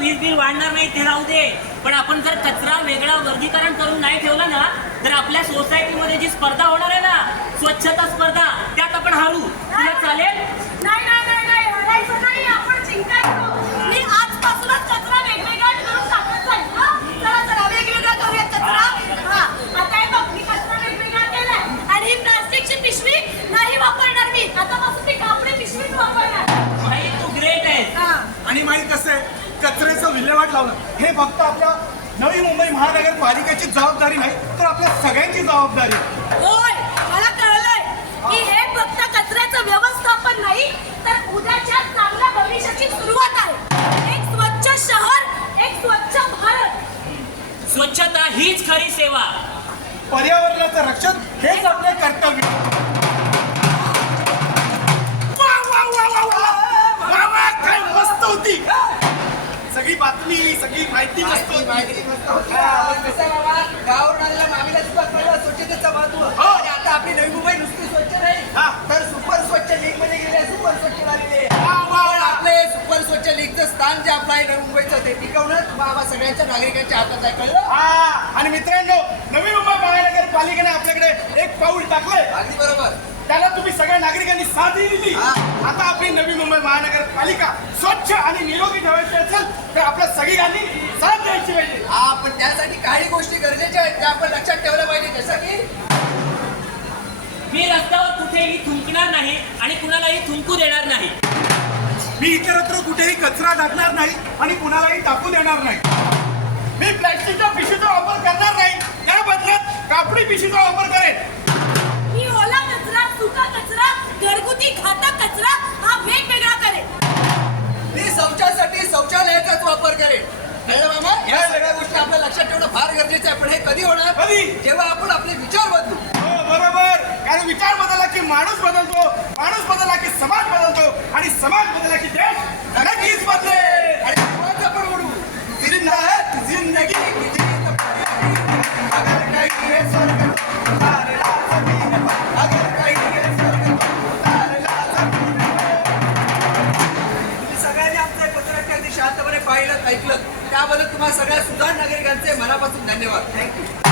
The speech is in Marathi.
वीज बिल वाढणार नाही ते राहू दे, पण आपण जर कचरा वेगळा वर्गीकरण करून नाही ठेवला ना, तर आपल्या सोसायटीमध्ये जी स्पर्धा होणार आहे ना, स्वच्छता स्पर्धा, त्यात आपण हारू. तुला चालेल? नाही नाही नाही नाही, हरायचं नाही, आपण जिंकायचं. मी आजपासूनच कचरा वेगवेगळा करून टाकत जाईल. चला चला वेगवेगळा करूया कचरा. आता हे बघ, मी कचरा वेगवेगळा केलाय आणि ही प्लास्टिकची पिशवी नाही वापरणार मी. आतापासून ती कापडी पिशवीच वापरणार. भाई तू ग्रेट आहेस. आणि माहित कसं आहे, कचऱ्याचं विल्हेवाट लावणं हे फक्त आपल्या नवी मुंबई महानगरपालिकेची जबाबदारी नाही, तर आपल्या सगळ्यांची जबाबदारी आहे. होय, मला कळलंय की हे फक्त कचऱ्याचं व्यवस्थापन नाही, तर उद्याच्या चांगल्या भविष्याची सुरुवात आहे. एक स्वच्छ शहर, एक स्वच्छ भारत. स्वच्छता हीच खरी सेवा. पर्यावरणाचं रक्षण हेच आपले कर्तव्य. वा वा वा वा वा वा वा, काय मस्त होती सगळी बातमी, सगळी माहिती मस्त होती. गावावरून आलेल्या मामीला सुद्धा कळलं स्वच्छतेचं महत्व. आणि आता आपली नवी मुंबई नुसती स्वच्छ नाही, तर सुपर स्वच्छ लीग मध्ये गेले, सुपर स्वच्छ झालेले. पण आपले सुपर स्वच्छ लीगचं स्थान जे आपलं आहे नवी मुंबईचं, ते टिकवणं बाबा सगळ्यांच्या नागरिकांच्या हातात आहे. कळलं? आणि मित्रांनो, नवी मुंबई महानगरपालिकेने आपल्याकडे एक पाऊल टाकलंय. अगदी बरोबर. त्याला तुम्ही सगळ्या नागरिकांनी साथही दिली. आता आपली नवी मुंबई महानगरपालिका स्वच्छ आणि निरोगी ठेवायची असेल, तर आपल्या सगळ्यांनी साथ द्यायची पाहिजे. पण त्यासाठी काही गोष्टी गरजेच्या आहेत, त्या आपण लक्षात ठेवल्या पाहिजे. जसं की मी रस्त्यावर कुठेही थुंकणार नाही आणि कुणालाही थुंकू देणार नाही. मी इतरत्र कुठेही कचरा टाकणार नाही आणि कुणालाही टाकू देणार नाही. मी प्लॅस्टिकच्या पिशवीचा वापर करणार नाही, त्या बदल्यात कापडी पिशवीचा वापर करेन. मी ओला कचरा, सुका कचरा, घरगुती घातक कचरा हा वेगवेगळा करेन. मी शौचासाठी शौचालयाचाच वापर करेन. कळलं मामा? या सगळ्या गोष्टी आपल्या लक्षात ठेवणं फार गरजेचं आहे. पण हे कधी होणार? कधी? जेव्हा आपण आपले विचार बदलू. हो, बरोबर. कारण विचार बदलला की माणूस बदलतो, माणूस बदलला की समाज बदलतो आणि समाज बदलला की देश नक्कीच बदलेल. आणि कोणाचं पण म्हणू, जिंदा है जिंदगी की जीत पाएगी, अगर कहीं ये स्वर्ग उतारला जमीन पर, अगर कहीं ये स्वर्ग उतारला जमीन पर. तुम्ही सगळ्यांनी आमचं पत्रकार अगदी शांतपणे पाहिलं, ऐकलं, त्याबद्दल तुम्हाला सगळ्या सुजाण नागरिकांचे मनापासून धन्यवाद. थँक्यू.